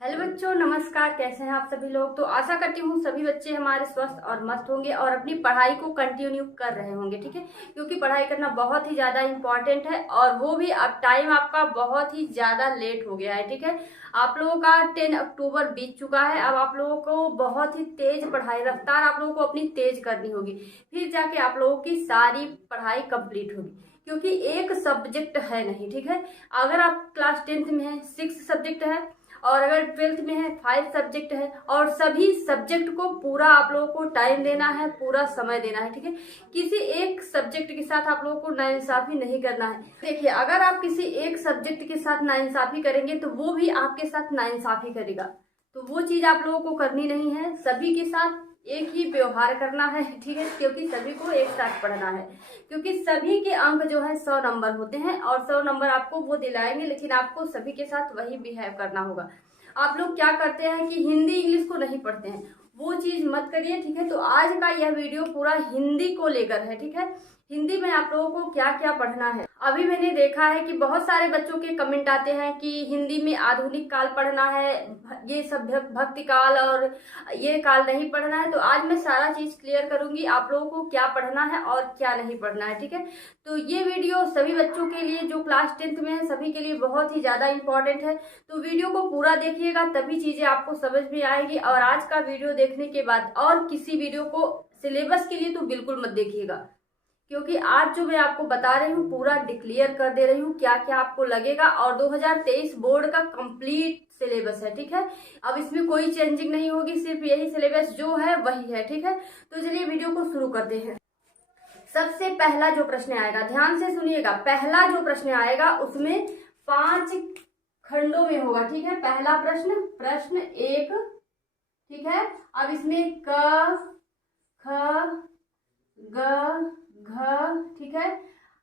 Hello बच्चों, नमस्कार। कैसे हैं आप सभी लोग। तो आशा करती हूँ सभी बच्चे हमारे स्वस्थ और मस्त होंगे और अपनी पढ़ाई को कंटिन्यू कर रहे होंगे। ठीक है, क्योंकि पढ़ाई करना बहुत ही ज़्यादा इम्पॉर्टेंट है और वो भी अब टाइम आपका बहुत ही ज़्यादा लेट हो गया है। ठीक है, आप लोगों का 10 अक्टूबर बीत चुका है। अब आप लोगों को बहुत ही तेज पढ़ाई रफ्तार आप लोगों को अपनी तेज करनी होगी, फिर जाके आप लोगों की सारी पढ़ाई कंप्लीट होगी। क्योंकि एक सब्जेक्ट है नहीं। ठीक है, अगर आप क्लास 10th में है 6 सब्जेक्ट है और अगर 12th में है 5 सब्जेक्ट है और सभी सब्जेक्ट को पूरा आप लोगों को टाइम देना है, पूरा समय देना है। ठीक है, किसी एक सब्जेक्ट के साथ आप लोगों को नाइंसाफी नहीं करना है। देखिए, अगर आप किसी एक सब्जेक्ट के साथ नाइंसाफी करेंगे तो वो भी आपके साथ नाइंसाफी करेगा। तो वो चीज आप लोगों को करनी नहीं है। सभी के साथ एक ही व्यवहार करना है। ठीक है, क्योंकि सभी को एक साथ पढ़ना है। क्योंकि सभी के अंक जो है 100 नंबर होते हैं और 100 नंबर आपको वो दिलाएंगे, लेकिन आपको सभी के साथ वही बिहेव करना होगा। आप लोग क्या करते हैं कि हिंदी इंग्लिश को नहीं पढ़ते हैं, वो चीज मत करिए। ठीक है, तो आज का यह वीडियो पूरा हिंदी को लेकर है। ठीक है, हिंदी में आप लोगों को क्या क्या पढ़ना है। अभी मैंने देखा है कि बहुत सारे बच्चों के कमेंट आते हैं कि हिंदी में आधुनिक काल पढ़ना है, ये सब भक्ति काल और ये काल नहीं पढ़ना है। तो आज मैं सारा चीज क्लियर करूंगी आप लोगों को क्या पढ़ना है और क्या नहीं पढ़ना है। ठीक है, तो ये वीडियो सभी बच्चों के लिए जो क्लास 10th में है सभी के लिए बहुत ही ज्यादा इंपॉर्टेंट है। तो वीडियो को पूरा देखिएगा, तभी चीजें आपको समझ में आएगी। और आज का वीडियो देखने के बाद और किसी वीडियो को सिलेबस के लिए तो बिल्कुल मत देखिएगा, क्योंकि आज जो मैं आपको बता रही हूँ पूरा डिक्लेयर कर दे रही हूँ क्या क्या आपको लगेगा। और 2023 बोर्ड का कंप्लीट सिलेबस है। ठीक है, अब इसमें कोई चेंजिंग नहीं होगी, सिर्फ यही सिलेबस जो है वही है। ठीक है, तो चलिए वीडियो को शुरू करते हैं। सबसे पहला जो प्रश्न आएगा, ध्यान से सुनिएगा, पहला जो प्रश्न आएगा उसमें 5 खंडों में होगा। ठीक है, पहला प्रश्न प्रश्न 1। ठीक है, अब इसमें क ख ग घ, ठीक है,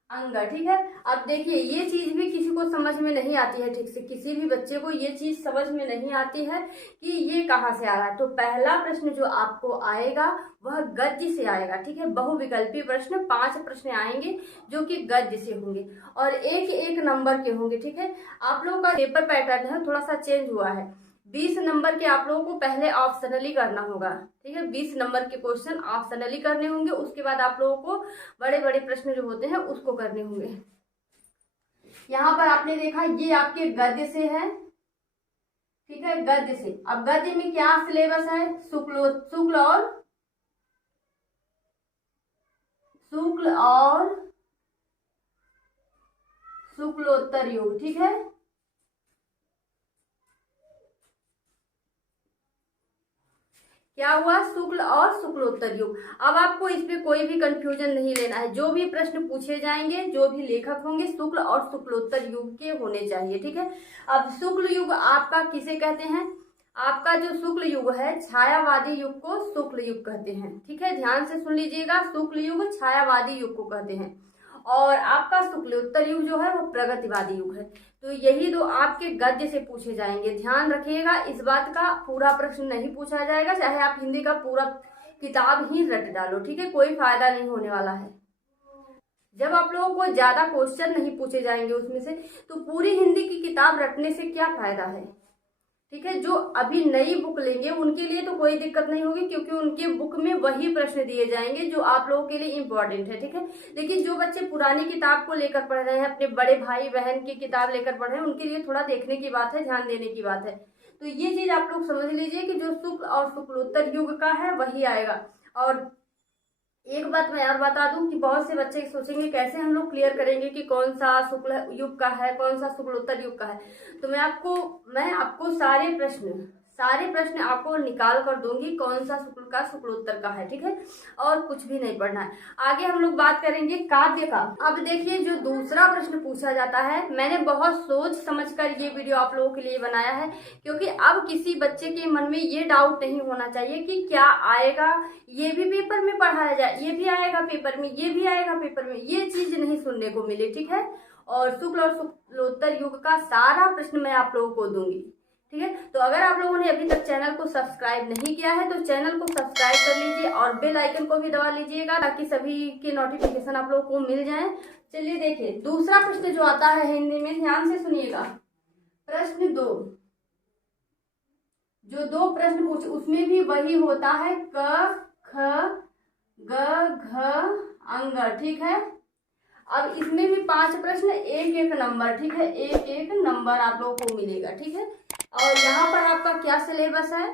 अंग। ठीक है, अब देखिए ये चीज भी किसी को समझ में नहीं आती है ठीक से, किसी भी बच्चे को ये चीज समझ में नहीं आती है कि ये कहाँ से आ रहा है। तो पहला प्रश्न जो आपको आएगा वह गद्य से आएगा। ठीक है, बहुविकल्पी प्रश्न 5 प्रश्न आएंगे जो कि गद्य से होंगे और एक एक नंबर के होंगे। ठीक है, आप लोगों का पेपर पैटर्न है थोड़ा सा चेंज हुआ है। 20 नंबर के आप लोगों को पहले ऑप्शनली करना होगा। ठीक है, 20 नंबर के क्वेश्चन ऑप्शनली करने होंगे, उसके बाद आप लोगों को बड़े बड़े प्रश्न जो होते हैं उसको करने होंगे। यहाँ पर आपने देखा ये आपके गद्य से है। ठीक है, गद्य से। अब गद्य में क्या सिलेबस है, शुक्ल और शुक्लोत्तर युग। ठीक है, क्या हुआ, शुक्ल और शुक्लोत्तर युग। अब आपको इसमें कोई भी कंफ्यूजन नहीं लेना है, जो भी प्रश्न पूछे जाएंगे जो भी लेखक होंगे शुक्ल और शुक्लोत्तर युग के होने चाहिए। ठीक है, अब शुक्ल युग आपका किसे कहते हैं, आपका जो शुक्ल युग है छायावादी युग को शुक्ल युग कहते हैं। ठीक है, ध्यान से सुन लीजिएगा, शुक्ल युग छायावादी युग को कहते हैं और आपका शुक्लोत्तर युग जो है वो प्रगतिवादी युग है। तो यही दो आपके गद्य से पूछे जाएंगे। ध्यान रखिएगा इस बात का, पूरा प्रश्न नहीं पूछा जाएगा, चाहे आप हिंदी का पूरा किताब ही रट डालो। ठीक है, कोई फायदा नहीं होने वाला है। जब आप लोगों को ज्यादा क्वेश्चन नहीं पूछे जाएंगे उसमें से, तो पूरी हिंदी की किताब रटने से क्या फायदा है। ठीक है, जो अभी नई बुक लेंगे उनके लिए तो कोई दिक्कत नहीं होगी, क्योंकि उनके बुक में वही प्रश्न दिए जाएंगे जो आप लोगों के लिए इम्पोर्टेंट है। ठीक है, लेकिन जो बच्चे पुरानी किताब को लेकर पढ़ रहे हैं, अपने बड़े भाई बहन की किताब लेकर पढ़ रहे हैं, उनके लिए थोड़ा देखने की बात है, ध्यान देने की बात है। तो ये चीज आप लोग समझ लीजिए कि जो शुक्ल और शुक्लोत्तर युग का है वही आएगा। और एक बात मैं और बता दूं कि बहुत से बच्चे सोचेंगे कैसे हम लोग क्लियर करेंगे कि कौन सा शुक्ल युग का है कौन सा शुक्लोत्तर युग का है। तो मैं आपको सारे प्रश्न आपको निकाल कर दूंगी कौन सा शुक्ल का शुक्लोत्तर का है। ठीक है, और कुछ भी नहीं पढ़ना है। आगे हम लोग बात करेंगे काव्य का। अब देखिए जो दूसरा प्रश्न पूछा जाता है, मैंने बहुत सोच समझकर ये वीडियो आप लोगों के लिए बनाया है, क्योंकि अब किसी बच्चे के मन में ये डाउट नहीं होना चाहिए कि क्या आएगा, ये भी पेपर में पढ़ाया जाए, ये भी आएगा पेपर में, ये भी आएगा पेपर में, ये चीज नहीं सुनने को मिले। ठीक है, और शुक्ल और शुक्लोत्तर युग का सारा प्रश्न मैं आप लोगों को दूंगी। ठीक है, तो अगर आप लोगों ने अभी तक चैनल को सब्सक्राइब नहीं किया है तो चैनल को सब्सक्राइब कर लीजिए और बेल आइकन को भी दबा लीजिएगा, ताकि सभी के नोटिफिकेशन आप लोगों को मिल जाए। चलिए देखिए दूसरा प्रश्न जो आता है हिंदी में, ध्यान से सुनिएगा। प्रश्न 2, जो 2 प्रश्न पूछे उसमें भी वही होता है, क ख ग घ अंग, ठीक है। अब इसमें भी 5 प्रश्न, एक एक नंबर, ठीक है, एक एक नंबर आप लोगों को मिलेगा, ठीक है। और यहाँ पर आपका क्या सिलेबस है,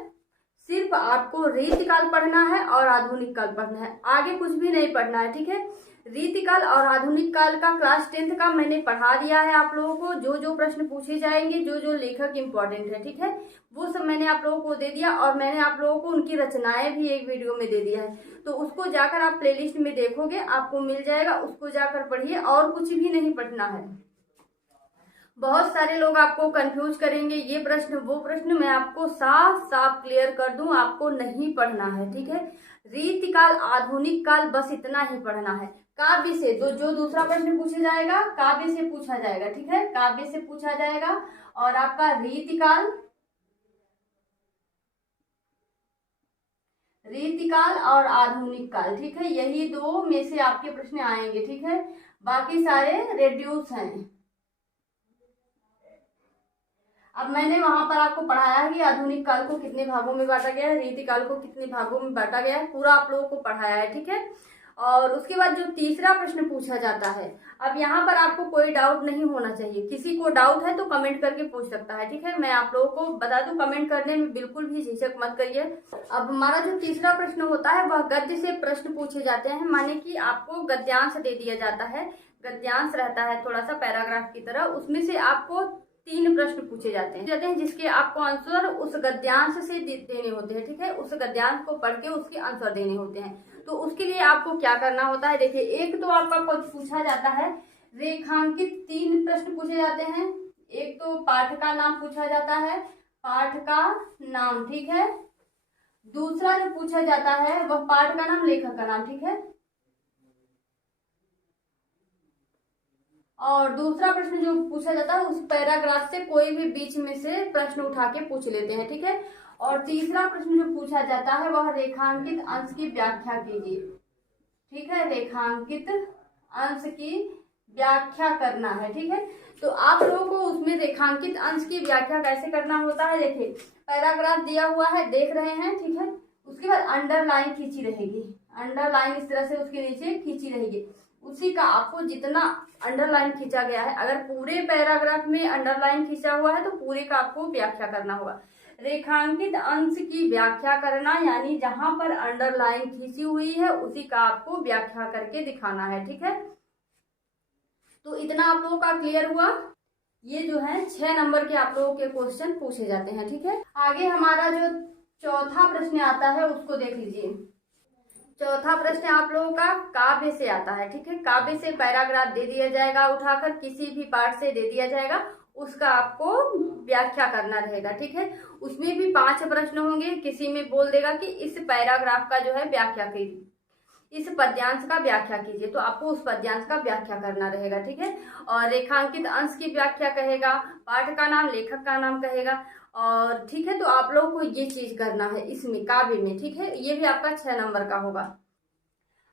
सिर्फ आपको रीतिकाल पढ़ना है और आधुनिक काल पढ़ना है, आगे कुछ भी नहीं पढ़ना है, ठीक है। रीतिकाल और आधुनिक काल का क्लास 10th का मैंने पढ़ा दिया है आप लोगों को, जो जो प्रश्न पूछे जाएंगे, जो जो लेखक इंपॉर्टेंट है, ठीक है, वो सब मैंने आप लोगों को दे दिया। और मैंने आप लोगों को उनकी रचनाएं भी एक वीडियो में दे दिया है, तो उसको जाकर आप प्लेलिस्ट में देखोगे, आपको मिल जाएगा, उसको जाकर पढ़िए, और कुछ भी नहीं पढ़ना है। बहुत सारे लोग आपको कंफ्यूज करेंगे, ये प्रश्न वो प्रश्न, मैं आपको साफ साफ क्लियर कर दूं, आपको नहीं पढ़ना है, ठीक है। रीतिकाल आधुनिक काल बस इतना ही पढ़ना है। काव्य से जो दूसरा प्रश्न पूछा जाएगा काव्य से पूछा जाएगा, ठीक है, काव्य से पूछा जाएगा। और आपका रीतिकाल और आधुनिक काल, ठीक है, यही 2 में से आपके प्रश्न आएंगे, ठीक है, बाकी सारे रेड्यूस हैं। अब मैंने वहां पर आपको पढ़ाया है कि आधुनिक काल को कितने भागों में बांटा गया है, रीतिकाल को कितने भागों में बांटा गया है, पूरा आप लोगों को पढ़ाया है, ठीक है। और उसके बाद जो तीसरा प्रश्न पूछा जाता है, अब यहाँ पर आपको कोई डाउट नहीं होना चाहिए, किसी को डाउट है तो कमेंट करके पूछ सकता है, ठीक है। मैं आप लोगों को बता दूं, कमेंट करने में बिल्कुल भी झिझक मत करिए। अब हमारा जो तीसरा प्रश्न होता है वह गद्य से प्रश्न पूछे जाते हैं, माने कि आपको गद्यांश दे दिया जाता है, गद्यांश रहता है थोड़ा सा पैराग्राफ की तरह, उसमें से आपको 3 प्रश्न पूछे जाते हैं जिसके आपको आंसर उस गद्यांश से देने होते हैं, ठीक है, उस गद्यांश को पढ़ के उसके आंसर देने होते हैं। तो उसके लिए आपको क्या करना होता है, देखिए, एक तो आपका पूछा जाता है रेखांकित 3 प्रश्न पूछे जाते हैं। एक तो पाठ का नाम पूछा जाता है, पाठ का नाम, ठीक है। दूसरा जो पूछा जाता है वह पाठ का नाम, लेखक का नाम, ठीक है। और दूसरा प्रश्न जो पूछा जाता है उस पैराग्राफ से कोई भी बीच में से प्रश्न उठा के पूछ लेते हैं, ठीक है। और तीसरा प्रश्न जो पूछा जाता है वह रेखांकित अंश की व्याख्या कीजिए, ठीक है, रेखांकित अंश की व्याख्या करना है, ठीक है। तो आप लोगों को उसमें रेखांकित अंश की व्याख्या कैसे करना होता है, देखिए, पैराग्राफ दिया हुआ है, देख रहे हैं, ठीक है। उसके बाद अंडरलाइन खींची रहेगी, अंडरलाइन इस तरह से उसके नीचे खींची रहेगी, उसी का आपको जितना अंडरलाइन खींचा गया है, अगर पूरे पैराग्राफ में अंडरलाइन खींचा हुआ है तो पूरे का आपको व्याख्या करना होगा। रेखांकित अंश की व्याख्या करना यानी जहां पर अंडरलाइन खींची हुई है उसी का आपको व्याख्या करके दिखाना है, ठीक है। तो इतना आप लोगों का क्लियर हुआ। ये जो है 6 नंबर के आप लोगों के क्वेश्चन पूछे जाते हैं, ठीक है। आगे हमारा जो चौथा प्रश्न आता है उसको देख लीजिए। चौथा प्रश्न आप लोगों का काव्य से आता है, ठीक है। काव्य से पैराग्राफ दे दिया जाएगा, उठाकर किसी भी पार्ट से दे दिया जाएगा, उसका आपको व्याख्या करना रहेगा, ठीक है। उसमें भी 5 प्रश्न होंगे, किसी में बोल देगा कि इस पैराग्राफ का जो है व्याख्या कीजिए, इस पद्यांश का व्याख्या कीजिए, तो आपको उस पद्यांश का व्याख्या करना रहेगा, ठीक है। और रेखांकित अंश की व्याख्या कहेगा, पाठ का नाम, लेखक का नाम कहेगा, और ठीक है। तो आप लोगों को ये चीज करना है इसमें काव्य में, ठीक है। ये भी आपका 6 नंबर का होगा।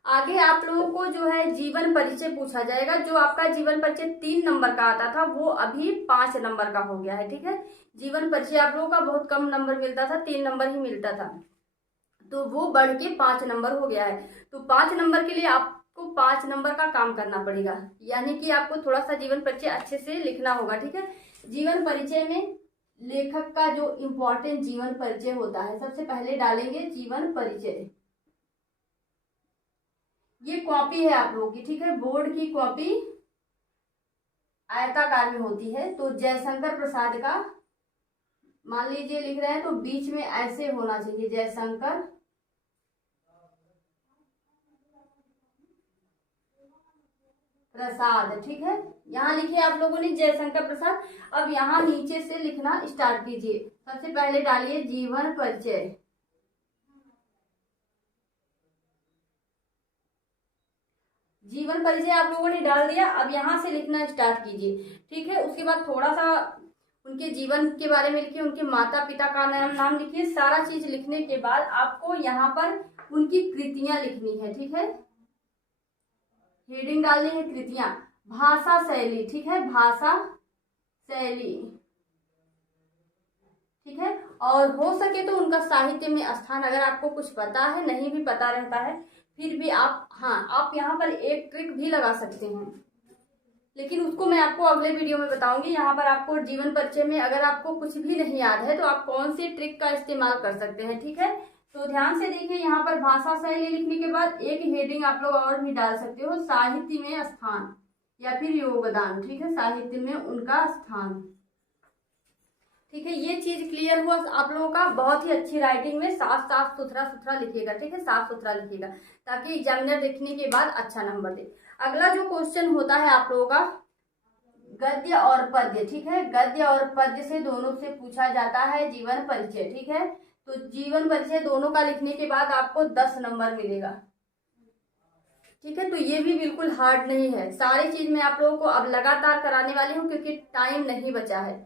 आगे आप लोगों को जो है जीवन परिचय पूछा जाएगा, जो आपका जीवन परिचय 3 नंबर का आता था वो अभी 5 नंबर का हो गया है, ठीक है। जीवन परिचय आप लोगों का बहुत कम नंबर मिलता था, 3 नंबर ही मिलता था, तो वो बढ़ के 5 नंबर हो गया है। तो 5 नंबर के लिए आपको 5 नंबर का काम करना पड़ेगा, यानी कि आपको थोड़ा सा जीवन परिचय अच्छे से लिखना होगा, ठीक है। जीवन परिचय में लेखक का जो इम्पोर्टेंट जीवन परिचय होता है, सबसे पहले डालेंगे जीवन परिचय। ये कॉपी है आप लोगों की, ठीक है, बोर्ड की कॉपी आयताकार में होती है। तो जयशंकर प्रसाद का मान लीजिए लिख रहे हैं तो बीच में ऐसे होना चाहिए, जयशंकर प्रसाद, ठीक है। यहाँ लिखिए आप लोगों ने जयशंकर प्रसाद। अब यहाँ नीचे से लिखना स्टार्ट कीजिए। सबसे पहले डालिए जीवन परिचय, जीवन परिचय आप लोगों ने डाल दिया। अब यहाँ से लिखना स्टार्ट कीजिए, ठीक है। उसके बाद थोड़ा सा उनके जीवन के बारे में लिखिए, उनके माता पिता का नाम लिखिए। सारा चीज लिखने के बाद आपको यहाँ पर उनकी कृतियां लिखनी है, ठीक है। हेडिंग डालनी है कृतियां, भाषा शैली, ठीक है, भाषा शैली, ठीक है। और हो सके तो उनका साहित्य में स्थान अगर आपको कुछ पता है, नहीं भी पता रहता है फिर भी आप यहाँ पर एक ट्रिक भी लगा सकते हैं, लेकिन उसको मैं आपको अगले वीडियो में बताऊंगी। यहाँ पर आपको जीवन परिचय में अगर आपको कुछ भी नहीं याद है तो आप कौन सी ट्रिक का इस्तेमाल कर सकते हैं, ठीक है। तो ध्यान से देखिए, यहाँ पर भाषा शैली लिखने के बाद एक हेडिंग आप लोग और भी डाल सकते हो, साहित्य में स्थान या फिर योगदान, ठीक है, साहित्य में उनका स्थान, ठीक है। ये चीज क्लियर हुआ आप लोगों का। बहुत ही अच्छी राइटिंग में साफ साफ सुथरा लिखिएगा, ठीक है, साफ सुथरा लिखिएगा ताकि एग्जामिनर देखने के बाद अच्छा नंबर दे। अगला जो क्वेश्चन होता है आप लोगों का गद्य और पद्य, ठीक है, गद्य और पद्य से दोनों से पूछा जाता है जीवन परिचय, ठीक है। तो जीवन परिचय दोनों का लिखने के बाद आपको 10 नंबर मिलेगा, ठीक है। तो ये भी बिल्कुल हार्ड नहीं है, सारी चीज मैं आप लोगों को अब लगातार कराने वाली हूँ क्योंकि टाइम नहीं बचा है।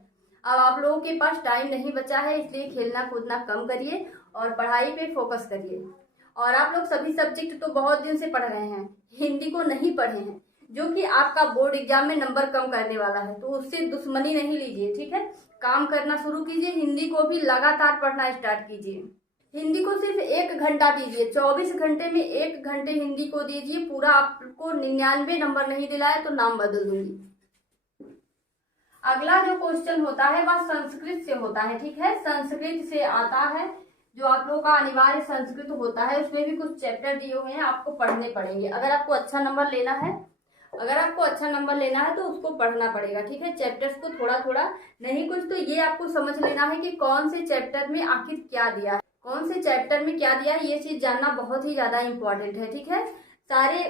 अब आप लोगों के पास टाइम नहीं बचा है, इसलिए खेलना कूदना कम करिए और पढ़ाई पे फोकस करिए। और आप लोग सभी सब्जेक्ट तो बहुत दिन से पढ़ रहे हैं, हिंदी को नहीं पढ़े हैं, जो कि आपका बोर्ड एग्जाम में नंबर कम करने वाला है, तो उससे दुश्मनी नहीं लीजिए, ठीक है। काम करना शुरू कीजिए, हिंदी को भी लगातार पढ़ना स्टार्ट कीजिए। हिंदी को सिर्फ 1 घंटा दीजिए, 24 घंटे में 1 घंटे हिंदी को दीजिए। पूरा आपको 99 नंबर नहीं दिलाया तो नाम बदल दूंगी। अगला जो क्वेश्चन होता है वह संस्कृत से होता है, ठीक है, संस्कृत से आता है। जो आप लोगों का अनिवार्य संस्कृत होता है उसमें भी कुछ चैप्टर दिए हुए हैं, आपको पढ़ने पड़ेंगे। अगर आपको अच्छा नंबर लेना है तो उसको पढ़ना पड़ेगा, ठीक है। चैप्टर्स को थोड़ा थोड़ा नहीं, कुछ तो ये आपको समझ लेना है कि कौन से चैप्टर में आखिर क्या दिया है, कौन से चैप्टर में क्या दिया है, ये चीज जानना बहुत ही ज्यादा इंपॉर्टेंट है, ठीक है। सारे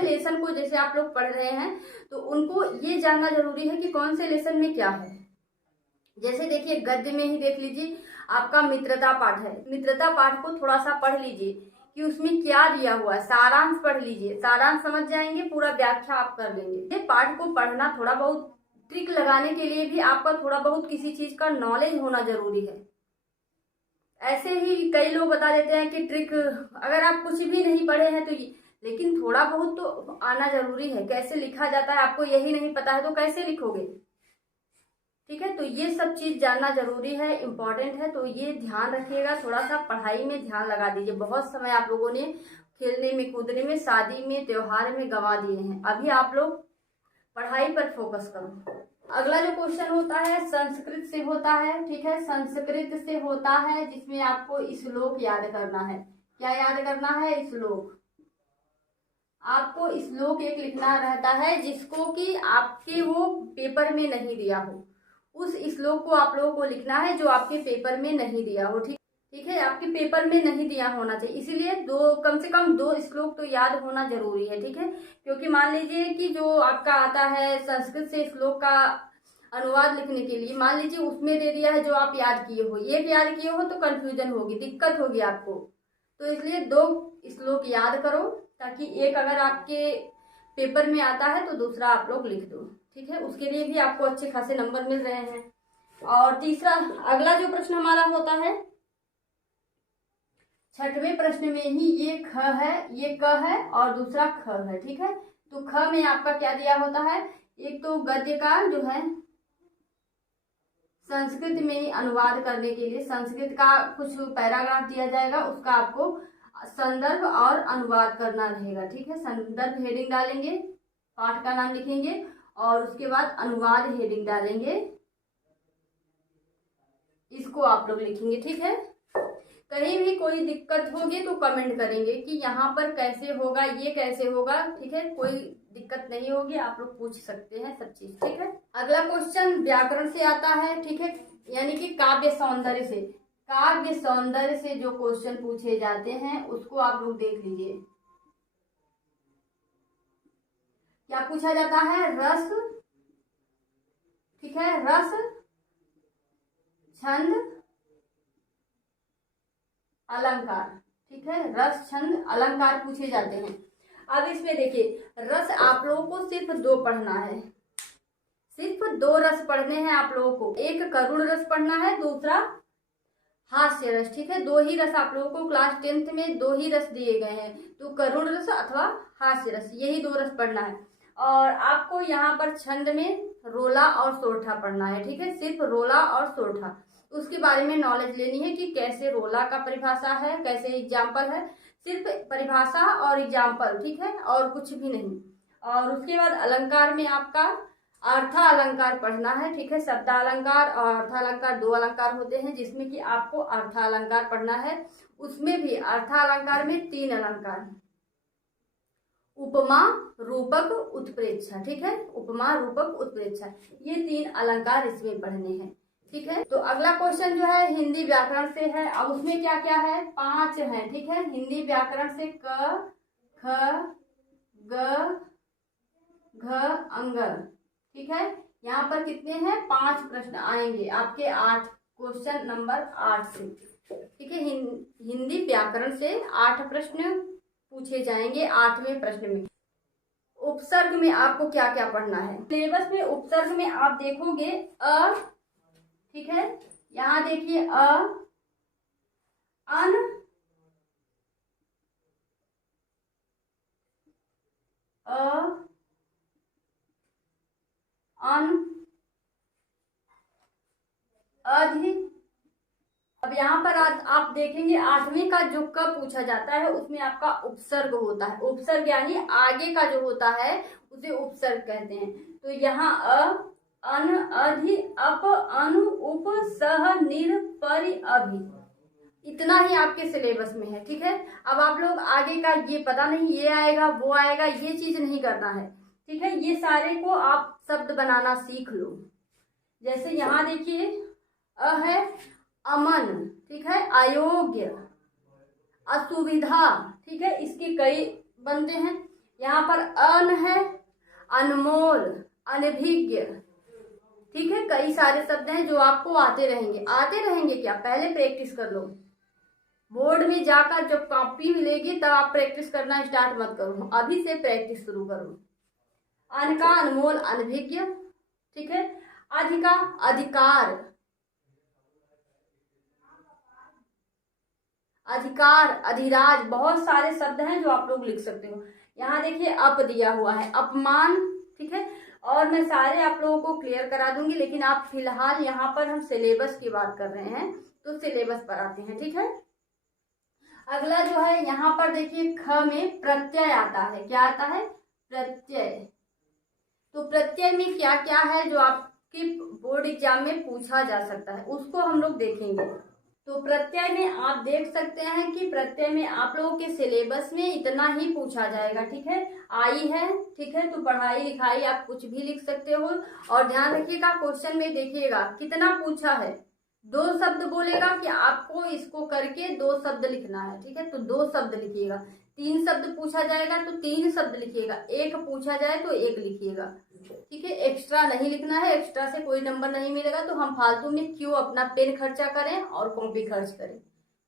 लेसन को जैसे आप लोग पढ़ रहे हैं तो उनको ये जानना जरूरी है कि कौन से लेसन में क्या है। जैसे देखिए गद्य में ही देख लीजिए, आपका मित्रता पाठ है, मित्रता पाठ को थोड़ा सा पढ़ लीजिए कि उसमें क्या दिया हुआ है, सारांश पढ़ लीजिए, सारांश समझ जाएंगे, पूरा व्याख्या आप कर लेंगे। ये पाठ को पढ़ना, थोड़ा बहुत ट्रिक लगाने के लिए भी आपका थोड़ा बहुत किसी चीज का नॉलेज होना जरूरी है। ऐसे ही कई लोग बता देते हैं कि ट्रिक, अगर आप कुछ भी नहीं पढ़े हैं तो लेकिन थोड़ा बहुत तो आना जरूरी है। कैसे लिखा जाता है आपको यही नहीं पता है तो कैसे लिखोगे, ठीक है। तो ये सब चीज जानना जरूरी है, इम्पोर्टेंट है, तो ये ध्यान रखिएगा। थोड़ा सा पढ़ाई में ध्यान लगा दीजिए। बहुत समय आप लोगों ने खेलने में कूदने में, शादी में, त्योहार में गंवा दिए हैं। अभी आप लोग पढ़ाई पर फोकस करो। अगला जो क्वेश्चन होता है संस्कृत से होता है, ठीक है, संस्कृत से होता है, जिसमें आपको श्लोक याद करना है। क्या याद करना है? श्लोक। आपको श्लोक एक लिखना रहता है जिसको कि आपके वो पेपर में नहीं दिया हो, उस श्लोक को आप लोगों को लिखना है जो आपके पेपर में नहीं दिया हो, ठीक है, आपके पेपर में नहीं दिया होना चाहिए। इसीलिए कम से कम 2 श्लोक तो याद होना जरूरी है, ठीक है। क्योंकि मान लीजिए कि जो आपका आता है संस्कृत से श्लोक का अनुवाद लिखने के लिए, मान लीजिए उसमें दे दिया है जो आप याद किए हो, एक याद किए हो तो कंफ्यूजन होगी, दिक्कत होगी आपको। तो इसलिए 2 श्लोक याद करो ताकि एक अगर आपके पेपर में आता है तो दूसरा आप लोग लिख दो, ठीक है। उसके लिए भी आपको अच्छे खासे नंबर मिल रहे हैं। और तीसरा, अगला जो प्रश्न हमारा होता है 6वें प्रश्न में ही ये ख है, ये क है और दूसरा ख है, ठीक है। तो ख में आपका क्या दिया होता है? एक तो गद्य का जो है संस्कृत में अनुवाद करने के लिए संस्कृत का कुछ पैराग्राफ दिया जाएगा, उसका आपको संदर्भ और अनुवाद करना रहेगा, ठीक है। संदर्भ हेडिंग डालेंगे, पाठ का नाम लिखेंगे और उसके बाद अनुवाद हेडिंग डालेंगे, इसको आप लोग लिखेंगे, ठीक है। कहीं भी कोई दिक्कत होगी तो कमेंट करेंगे कि यहाँ पर कैसे होगा, ये कैसे होगा, ठीक है। कोई दिक्कत नहीं होगी, आप लोग पूछ सकते हैं सब चीज, ठीक है। अगला क्वेश्चन व्याकरण से आता है, ठीक है, यानी कि काव्य सौंदर्य से। काव्य सौंदर्य से जो क्वेश्चन पूछे जाते हैं उसको आप लोग देख लीजिए। क्या पूछा जाता है? रस, ठीक है, रस, छंद, अलंकार, ठीक है, रस, छंद, अलंकार पूछे जाते हैं। अब इसमें देखिए, रस आप लोगों को सिर्फ 2 पढ़ना है, सिर्फ 2 रस पढ़ने हैं आप लोगों को। एक करुण रस पढ़ना है, दूसरा हास्य रस, ठीक है। 2 ही रस आप लोगों को क्लास 10th में 2 ही रस दिए गए हैं, तो करुण रस अथवा हास्य रस, यही 2 रस पढ़ना है। और आपको यहाँ पर छंद में रोला और सोरठा पढ़ना है, ठीक है, सिर्फ रोला और सोरठा। उसके बारे में नॉलेज लेनी है कि कैसे रोला का परिभाषा है, कैसे एग्जाम्पल है, सिर्फ परिभाषा और एग्जाम्पल, ठीक है, और कुछ भी नहीं। और उसके बाद अलंकार में आपका अर्थालंकार पढ़ना है, ठीक है। शब्दालंकार और अर्थालंकार 2 अलंकार होते हैं, जिसमें कि आपको अर्थालंकार पढ़ना है। उसमें भी अर्थालंकार में 3 अलंकार, उपमा, रूपक, उत्प्रेक्षा, ठीक है। उपमा, रूपक, उत्प्रेक्षा, ये 3 अलंकार इसमें पढ़ने हैं, ठीक है। तो अगला क्वेश्चन जो है हिंदी व्याकरण से है। अब उसमें क्या क्या है, 5 है, ठीक है। हिंदी व्याकरण से क, ख, ग, घ, अंग, ठीक है। यहाँ पर कितने हैं, 5 प्रश्न आएंगे आपके 8 क्वेश्चन नंबर 8 से, ठीक है। हिंदी व्याकरण से 8 प्रश्न पूछे जाएंगे 8वें प्रश्न में। उपसर्ग में आपको क्या क्या पढ़ना है, सिलेबस में उपसर्ग में आप देखोगे अ, ठीक है। यहाँ देखिए अ, अन, अन, अधि। अब यहाँ पर आप देखेंगे 8वें का जो क पूछा जाता है उसमें आपका उपसर्ग होता है। उपसर्ग यानी आगे का जो होता है उसे उपसर्ग कहते हैं। तो यहाँ अ, अन, अधि, अप, अनु, उप, सह, निर, परि, अभि, इतना ही आपके सिलेबस में है, ठीक है। अब आप लोग आगे का ये पता नहीं ये आएगा वो आएगा, ये चीज नहीं करना है, ठीक है। ये सारे को आप शब्द बनाना सीख लो। जैसे यहाँ देखिए अ है अमन, ठीक है, अयोग्य, असुविधा, ठीक है, इसके कई बनते हैं। यहाँ पर अन है अनमोल, अनभिज्ञ, ठीक है। कई सारे शब्द हैं जो आपको आते रहेंगे क्या, पहले प्रैक्टिस कर लो। बोर्ड में जाकर जब कॉपी मिलेगी तब आप प्रैक्टिस करना स्टार्ट मत करो, अभी से प्रैक्टिस शुरू करो। अन का अनमोल, अनभिज्ञ, ठीक है। अधि का अधिकार, अधिकार, अधिराज, बहुत सारे शब्द हैं जो आप लोग लिख सकते हो। यहाँ देखिए अप दिया हुआ है, अपमान, ठीक है। और मैं सारे आप लोगों को क्लियर करा दूंगी, लेकिन आप फिलहाल यहाँ पर हम सिलेबस की बात कर रहे हैं तो सिलेबस पर आते हैं, ठीक है। अगला जो है यहाँ पर देखिए ख में प्रत्यय आता है, क्या आता है, प्रत्यय। तो प्रत्यय में क्या क्या है जो आपके बोर्ड एग्जाम में पूछा जा सकता है उसको हम लोग देखेंगे। तो प्रत्यय में आप देख सकते हैं कि प्रत्यय में आप लोगों के सिलेबस में इतना ही पूछा जाएगा, ठीक है। आई है, ठीक है, तो पढ़ाई लिखाई आप कुछ भी लिख सकते हो। और ध्यान रखिएगा क्वेश्चन में देखिएगा कितना पूछा है, 2 शब्द बोलेगा कि आपको इसको करके 2 शब्द लिखना है, ठीक है, तो 2 शब्द लिखिएगा। 3 शब्द पूछा जाएगा तो 3 शब्द लिखिएगा, 1 पूछा जाए तो 1 लिखिएगा, ठीक है। एक्स्ट्रा नहीं लिखना है, एक्स्ट्रा से कोई नंबर नहीं मिलेगा, तो हम फालतू में क्यों अपना पेन खर्चा करें और कॉपी खर्च करें,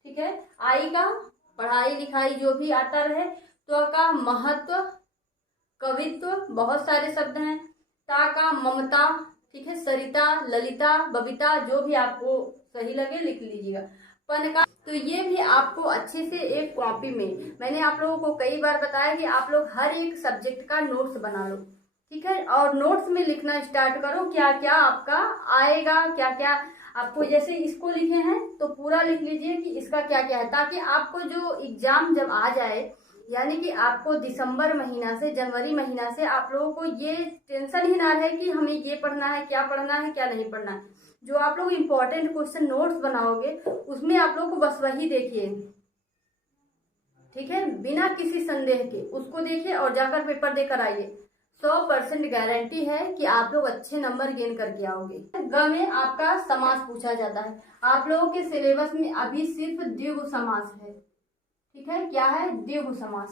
ठीक है। आई का पढ़ाई लिखाई जो भी आता रहे। तो का महत्व, कवित्व, बहुत सारे शब्द हैं। ता का ममता, ठीक है, सरिता, ललिता, बबीता, जो भी आपको सही लगे लिख लीजिएगा। पन का, तो ये भी आपको अच्छे से एक कॉपी में, मैंने आप लोगों को कई बार बताया कि आप लोग हर एक सब्जेक्ट का नोट्स बना लो, ठीक है, और नोट्स में लिखना स्टार्ट करो क्या क्या आपका आएगा, क्या क्या आपको, जैसे इसको लिखे हैं तो पूरा लिख लीजिए कि इसका क्या क्या है, ताकि आपको जो एग्जाम जब आ जाए, यानी कि आपको दिसंबर महीना से जनवरी महीना से आप लोगों को ये टेंशन ही ना रहे कि हमें ये पढ़ना है, क्या पढ़ना है, क्या नहीं पढ़ना है। जो आप लोग इम्पोर्टेंट क्वेश्चन नोट्स बनाओगे उसमें आप लोगों को बस वही देखिए, ठीक है, बिना किसी संदेह के उसको देखिए और जाकर पेपर देकर आइए। 100% गारंटी है कि आप लोग अच्छे नंबर गेन करके आओगे। ग में आपका समास पूछा जाता है। आप लोगों के सिलेबस में अभी सिर्फ द्विगु समास है, ठीक है, क्या है, द्विगु समास,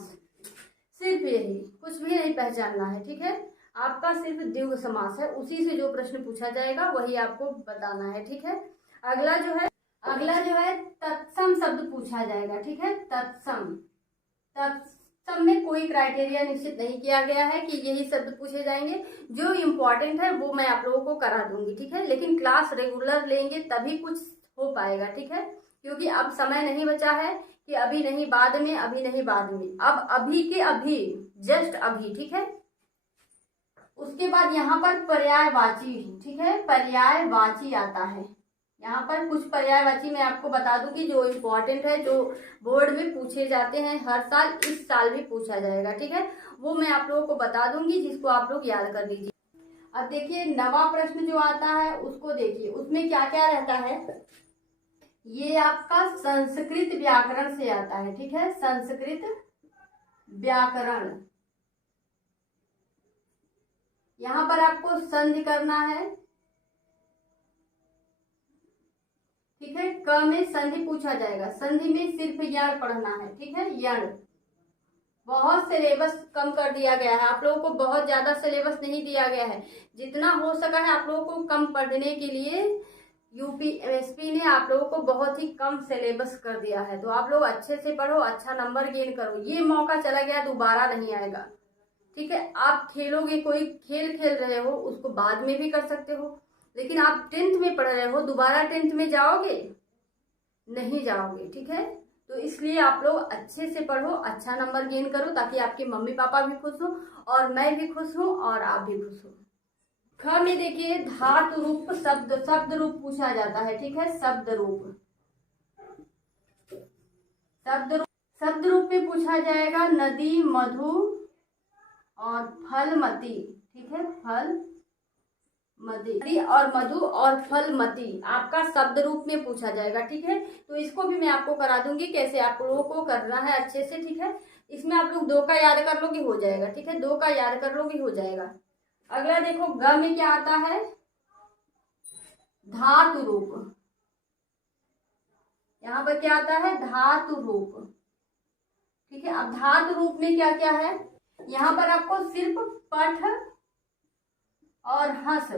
सिर्फ यही, कुछ भी नहीं पहचानना है, ठीक है। आपका सिर्फ द्विगु समास है, उसी से जो प्रश्न पूछा जाएगा वही आपको बताना है, ठीक है। अगला जो है तत्सम शब्द पूछा जाएगा, ठीक है। तत्सम में कोई क्राइटेरिया निश्चित नहीं किया गया है कि यही शब्द पूछे जाएंगे। जो इम्पोर्टेंट है वो मैं आप लोगों को करा दूंगी, ठीक है, लेकिन क्लास रेगुलर लेंगे तभी कुछ हो पाएगा, ठीक है, क्योंकि अब समय नहीं बचा है कि अभी नहीं बाद में, अभी नहीं बाद में, अब अभी के अभी, जस्ट अभी, ठीक है। उसके बाद यहाँ पर पर्यायवाची, ठीक है, पर्यायवाची आता है, यहाँ पर कुछ पर्यायवाची मैं आपको बता दूंगी जो इम्पोर्टेंट है, जो बोर्ड में पूछे जाते हैं हर साल, इस साल भी पूछा जाएगा, ठीक है। वो मैं आप लोगों को बता दूंगी, जिसको आप लोग याद कर लीजिए। अब देखिए नवा प्रश्न जो आता है उसको देखिए, उसमें क्या क्या रहता है। ये आपका संस्कृत व्याकरण से आता है, ठीक है, संस्कृत व्याकरण। यहाँ पर आपको संधि करना है, ठीक है। क में संधि पूछा जाएगा, संधि में सिर्फ यण पढ़ना है, ठीक है, यण। बहुत सिलेबस कम कर दिया गया है, आप लोगों को बहुत ज्यादा सिलेबस नहीं दिया गया है, जितना हो सका है आप लोगों को कम पढ़ने के लिए यूपीएसपी ने आप लोगों को बहुत ही कम सिलेबस कर दिया है। तो आप लोग अच्छे से पढ़ो, अच्छा नंबर गेन करो। ये मौका चला गया, दोबारा नहीं आएगा, ठीक है। आप खेलोगे, कोई खेल खेल रहे हो उसको बाद में भी कर सकते हो, लेकिन आप 10th में पढ़ रहे हो, दोबारा 10th में जाओगे? नहीं जाओगे, ठीक है। तो इसलिए आप लोग अच्छे से पढ़ो, अच्छा नंबर गेन करो, ताकि आपके मम्मी पापा भी खुश हो और मैं भी खुश हूँ और आप भी खुश हो। ख में देखिए धातु रूप शब्द रूप पूछा जाता है, ठीक है, शब्द रूप में पूछा जाएगा नदी, मधु और फलमती, ठीक है, नदी और मधु और फलमती आपका शब्द रूप में पूछा जाएगा, ठीक है। तो इसको भी मैं आपको करा दूंगी कैसे आप लोगों को करना है अच्छे से, ठीक है। इसमें आप लोग 2 का याद कर लोगे हो जाएगा, ठीक है, 2 का याद कर लोगे हो जाएगा। अगला देखो ग में क्या आता है, धातु रूप। यहाँ पर क्या आता है, धातु रूप, ठीक है। अब धातु रूप में क्या क्या है, यहाँ पर आपको सिर्फ पठ और हंस,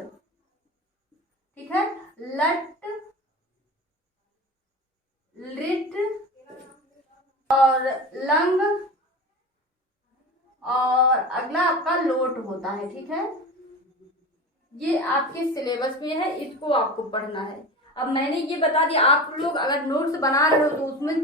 ठीक है, लट, लिट और लंग और अगला आपका लोट होता है, ठीक है। ये आपके सिलेबस में है, इसको आपको पढ़ना है। अब मैंने ये बता दिया, आप लोग अगर नोट्स बना रहे हो तो उसमें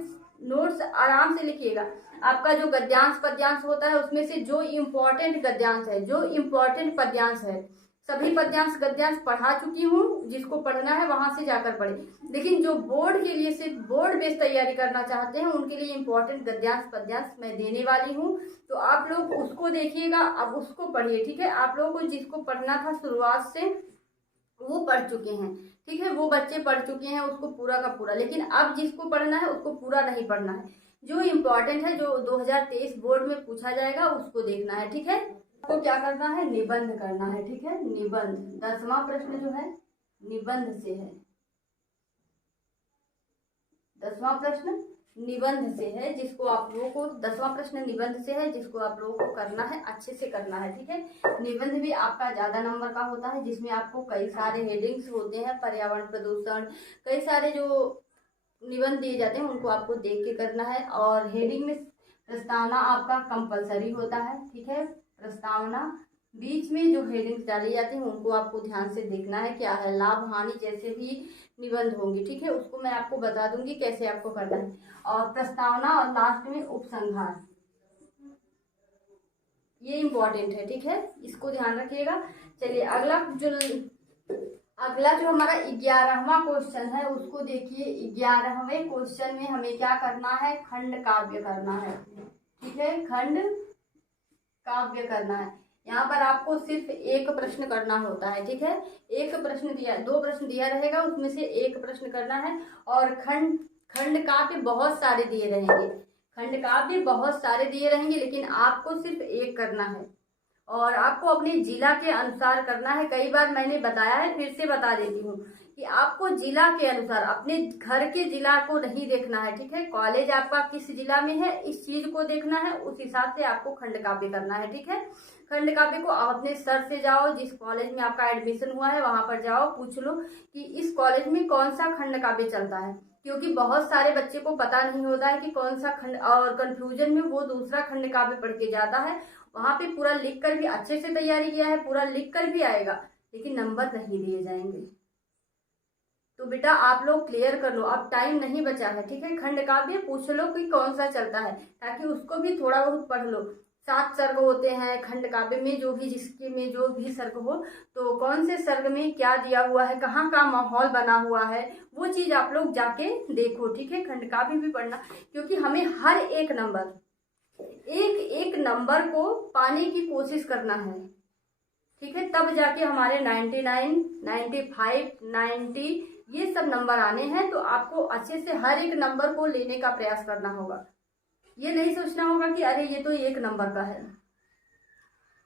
नोट्स आराम से लिखिएगा। आपका जो गद्यांश पद्यांश होता है उसमें से जो इम्पोर्टेंट गद्यांश है, जो इम्पोर्टेंट पद्यांश है, सभी पद्यांश गद्यांश पढ़ा चुकी हूँ, जिसको पढ़ना है वहां से जाकर पढ़े। लेकिन जो बोर्ड के लिए सिर्फ बोर्ड बेस्ड तैयारी करना चाहते हैं उनके लिए इम्पोर्टेंट गद्यांश पद्यांश मैं देने वाली हूँ, तो आप लोग उसको देखिएगा, अब उसको पढ़िए, ठीक है। आप लोगों को जिसको पढ़ना था शुरुआत से वो पढ़ चुके हैं, ठीक है, वो बच्चे पढ़ चुके हैं उसको पूरा का पूरा, लेकिन अब जिसको पढ़ना है उसको पूरा नहीं पढ़ना है। जो इम्पोर्टेंट है, जो 2023 बोर्ड में पूछा जाएगा उसको देखना है, ठीक है। आपको क्या करना है, निबंध करना है, ठीक है, निबंध। 10वां प्रश्न जो है निबंध से है, 10वां प्रश्न निबंध से है, जिसको आप लोगों को 10वां प्रश्न निबंध से है, जिसको आप लोगों को करना है, अच्छे से करना है, ठीक है। निबंध भी आपका ज्यादा नंबर का होता है, जिसमें आपको कई सारे हेडिंग्स होते हैं, पर्यावरण प्रदूषण, कई सारे जो निबंध दिए जाते हैं उनको आपको देख के करना है। और हेडिंग में प्रस्तावना आपका कंपलसरी होता है, ठीक है, प्रस्तावना। बीच में जो हेडिंग्स डाली जाती हैं उनको आपको ध्यान से देखना है, क्या है, लाभ हानि जैसे भी निबंध होंगे, ठीक है, उसको मैं आपको बता दूंगी कैसे आपको करना है। और प्रस्तावना और लास्ट में उपसंहार, ये इम्पोर्टेंट है, ठीक है, इसको ध्यान रखिएगा। चलिए अगला जो हमारा 11वां क्वेश्चन है उसको देखिए। 11वें क्वेश्चन में हमें क्या करना है, खंड काव्य करना है, ठीक है, खंड काव्य करना है। यहाँ पर आपको सिर्फ एक प्रश्न करना होता है, ठीक है, एक प्रश्न दिया, 2 प्रश्न दिया रहेगा, उसमें से एक प्रश्न करना है। और खंड काव्य बहुत सारे दिए रहेंगे, खंड काव्य बहुत सारे दिए रहेंगे, लेकिन आपको सिर्फ एक करना है और आपको अपने जिला के अनुसार करना है। कई बार मैंने बताया है, फिर से बता देती हूँ कि आपको जिला के अनुसार, अपने घर के जिला को नहीं देखना है, ठीक है। कॉलेज आपका किस जिला में है इस चीज को देखना है, उस हिसाब से आपको खंड काव्य करना है, ठीक है। खंड काव्य को आप अपने सर से जाओ, जिस कॉलेज में आपका एडमिशन हुआ है वहां पर जाओ, पूछ लो कि इस कॉलेज में कौन सा खंड काव्य चलता है, क्योंकि बहुत सारे बच्चे को पता नहीं होता है कि कौन सा खंड, और कंफ्यूजन में वो दूसरा खंड काव्य पढ़ के जाता है। वहां पे पूरा लिख कर भी अच्छे से तैयारी किया है, पूरा लिख कर भी आएगा, लेकिन नंबर नहीं दिए जाएंगे। तो बेटा आप लोग क्लियर कर लो, अब टाइम नहीं बचा है, ठीक है। खंड काव्य पूछ लो कि कौन सा चलता है, ताकि उसको भी थोड़ा बहुत पढ़ लो। 7 सर्ग होते हैं खंड काव्य में, जो भी जिसके में जो भी सर्ग हो, तो कौन से सर्ग में क्या दिया हुआ है, कहाँ का माहौल बना हुआ है, वो चीज आप लोग जाके देखो, ठीक है। खंड काव्य भी पढ़ना, क्योंकि हमें हर एक नंबर, एक एक नंबर को पाने की कोशिश करना है, ठीक है। तब जाके हमारे 99, 95, 90 ये सब नंबर आने हैं। तो आपको अच्छे से हर एक नंबर को लेने का प्रयास करना होगा। ये नहीं सोचना होगा कि अरे ये तो 1 नंबर का है।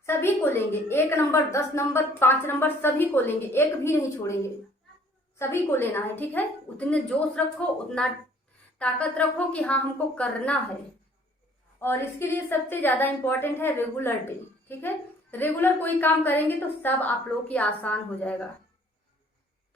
सभी को लेंगे, 1 नंबर, 10 नंबर, 5 नंबर, सभी को लेंगे, एक भी नहीं छोड़ेंगे, सभी को लेना है, ठीक है। उतने जोश रखो, उतना ताकत रखो कि हाँ हमको करना है। और इसके लिए सबसे ज्यादा इंपॉर्टेंट है रेगुलरिटी, ठीक है। रेगुलर कोई काम करेंगे तो सब आप लोगों की आसान हो जाएगा,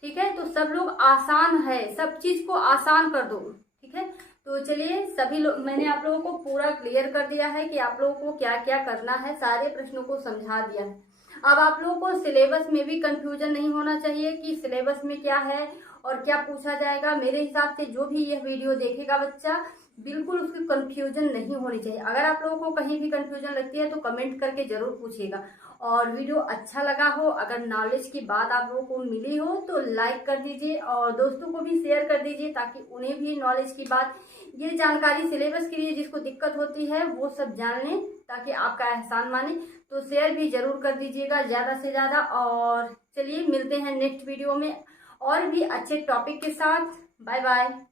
ठीक है। तो सब लोग आसान है, सब चीज को आसान कर दो, ठीक है। तो चलिए सभी लोग, मैंने आप लोगों को पूरा क्लियर कर दिया है कि आप लोगों को क्या क्या करना है, सारे प्रश्नों को समझा दिया है। अब आप लोगों को सिलेबस में भी कंफ्यूजन नहीं होना चाहिए कि सिलेबस में क्या है और क्या पूछा जाएगा। मेरे हिसाब से जो भी यह वीडियो देखेगा बच्चा, बिल्कुल उसकी कंफ्यूजन नहीं होनी चाहिए। अगर आप लोगों को कहीं भी कंफ्यूजन लगती है तो कमेंट करके जरूर पूछिएगा। और वीडियो अच्छा लगा हो, अगर नॉलेज की बात आप लोगों को मिली हो तो लाइक कर दीजिए और दोस्तों को भी शेयर कर दीजिए, ताकि उन्हें भी नॉलेज की बात, ये जानकारी सिलेबस के लिए जिसको दिक्कत होती है वो सब जान लें, ताकि आपका एहसान माने। तो शेयर भी जरूर कर दीजिएगा ज़्यादा से ज़्यादा। और चलिए मिलते हैं नेक्स्ट वीडियो में और भी अच्छे टॉपिक के साथ। Bye bye.